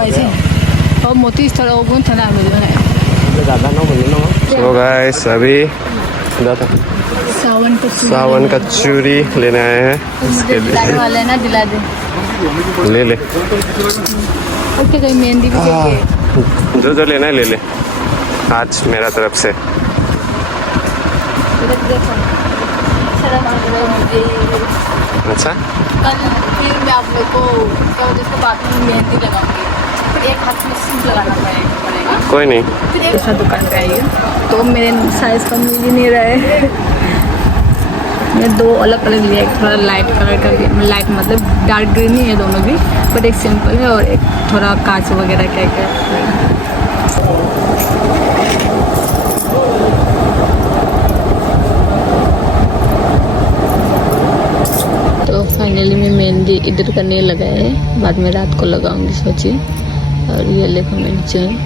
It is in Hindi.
नुआइसे और मोती स्थल ओगुन थाना में जो है तो गाइस अभी सावन का चूड़ी लेने आए हैं इसके लिए। वाले ना दिला दे ले ले ओके कहीं मेहंदी भी चाहिए जो जो लेना है ले ले आज मेरा तरफ से। अच्छा कल फिर मैं आप लोग को तो जिसके बाद में मेहंदी लगाऊंगी फिर एक हाथ में सूट लगाना पड़ेगा कोई नहीं। फिर एक ऐसा दुकान का है तो मेरे साइज का मिल ही नहीं रहा है। मैं दो अलग अलग लिया एक थोड़ा लाइट कलर का लिया लाइट मतलब डार्क ग्रीन ही है दोनों भी बट एक सिंपल है और एक थोड़ा कांच वगैरह क्या क्या। तो फाइनली मैं मेहंदी इधर करने लगा है बाद में रात को लगाऊंगी सोची। और ये देखो मेरी चेन